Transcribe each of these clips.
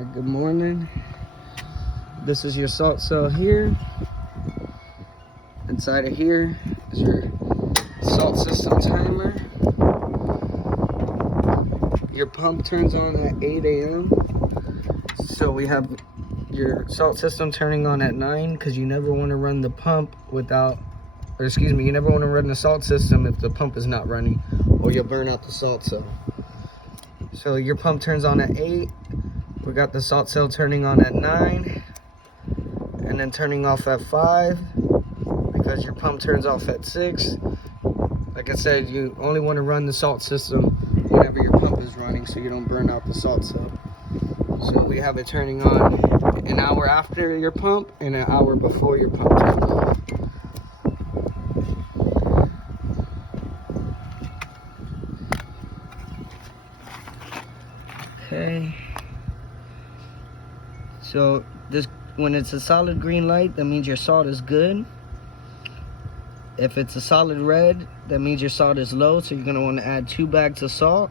Alright, good morning. This is your salt cell here. Inside of here is your salt system timer. Your pump turns on at 8 a.m. So we have your salt system turning on at 9 because you never want to run the pump without, or excuse me, you never want to run the salt system if the pump is not running, or you'll burn out the salt cell. So your pump turns on at 8. We got the salt cell turning on at 9 and then turning off at 5 because your pump turns off at 6. Like I said, you only want to run the salt system whenever your pump is running so you don't burn out the salt cell. So we have it turning on an hour after your pump and an hour before your pump turns off. Okay. So this, when it's a solid green light, that means your salt is good. If it's a solid red, that means your salt is low, so you're gonna want to add 2 bags of salt.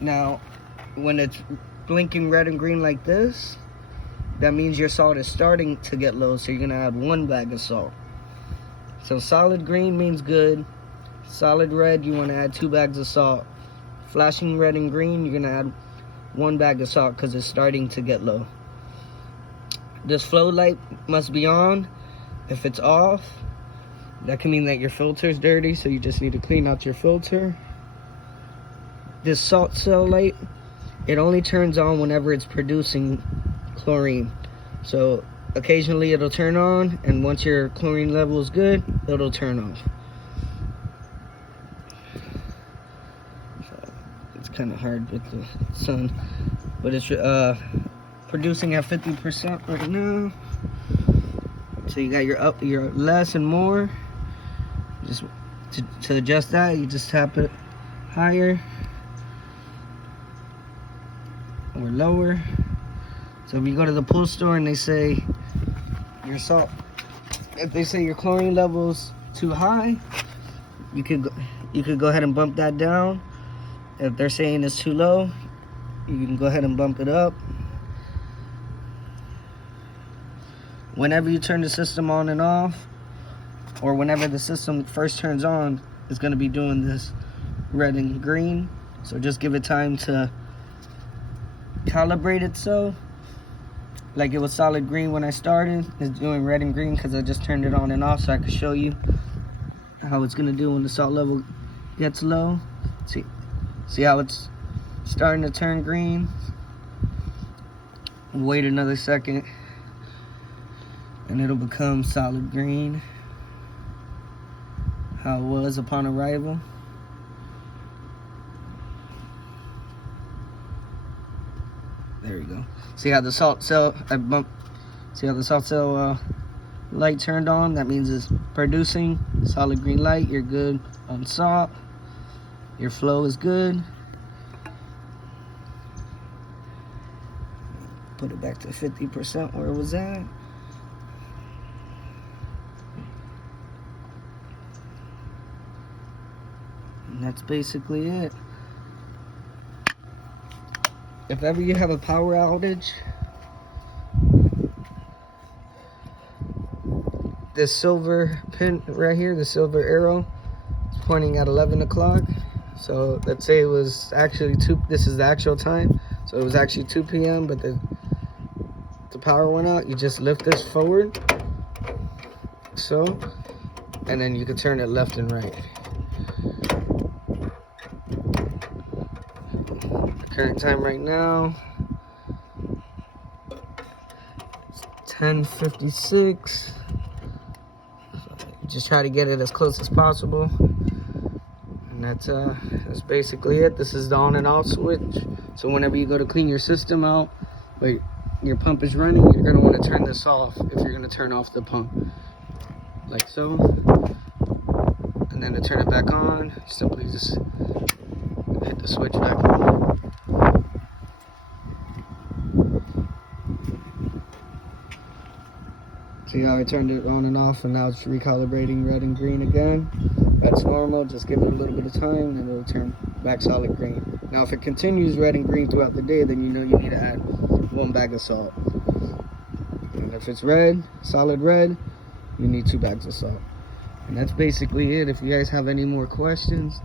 Now, when it's blinking red and green like this, that means your salt is starting to get low, so you're gonna add 1 bag of salt. So solid green means good. Solid red, you want to add 2 bags of salt. Flashing red and green, you're gonna add 1 bag of salt because it's starting to get low. This flow light must be on. If it's off, that can mean that your filter is dirty, so you just need to clean out your filter. This salt cell light, it only turns on whenever it's producing chlorine. So occasionally it'll turn on, and once your chlorine level is good, it'll turn off. It's kind of hard with the sun, but it's producing at 50% right now. So you got your up, your less and more. Just to adjust that, you just tap it higher or lower. So if you go to the pool store and they say your salt, if they say your chlorine level's too high, you could go ahead and bump that down. If they're saying it's too low, you can go ahead and bump it up. Whenever you turn the system on and off, or whenever the system first turns on, it's going to be doing this red and green. So just give it time to calibrate itself. Like it was solid green when I started, it's doing red and green because I just turned it on and off so I could show you how it's going to do when the salt level gets low. See how it's starting to turn green? Wait another second and it'll become solid green, how it was upon arrival. There you go. See how the salt cell, see how the salt cell light turned on? That means it's producing solid green light. You're good on salt. Your flow is good. Put it back to 50% where it was at. And that's basically it. If ever you have a power outage, this silver pin right here, the silver arrow, is pointing at 11 o'clock. So let's say it was actually this is the actual time. So it was actually 2 p.m., but the power went out. You just lift this forward, so, and then you can turn it left and right. Current time right now, it's 10:56. Just try to get it as close as possible. And that's basically it. This is the on and off switch. So whenever you go to clean your system out, but your pump is running, you're going to want to turn this off if you're going to turn off the pump. Like so. And then to turn it back on, simply just hit the switch back on. See how I turned it on and off, and now it's recalibrating red and green again. That's normal. Just give it a little bit of time and it'll turn back solid green. Now if it continues red and green throughout the day, then you know you need to add 1 bag of salt. And if it's red, solid red, you need 2 bags of salt. And that's basically it. If you guys have any more questions,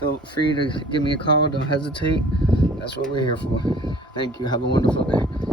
feel free to give me a call. Don't hesitate. That's what we're here for. Thank you. Have a wonderful day.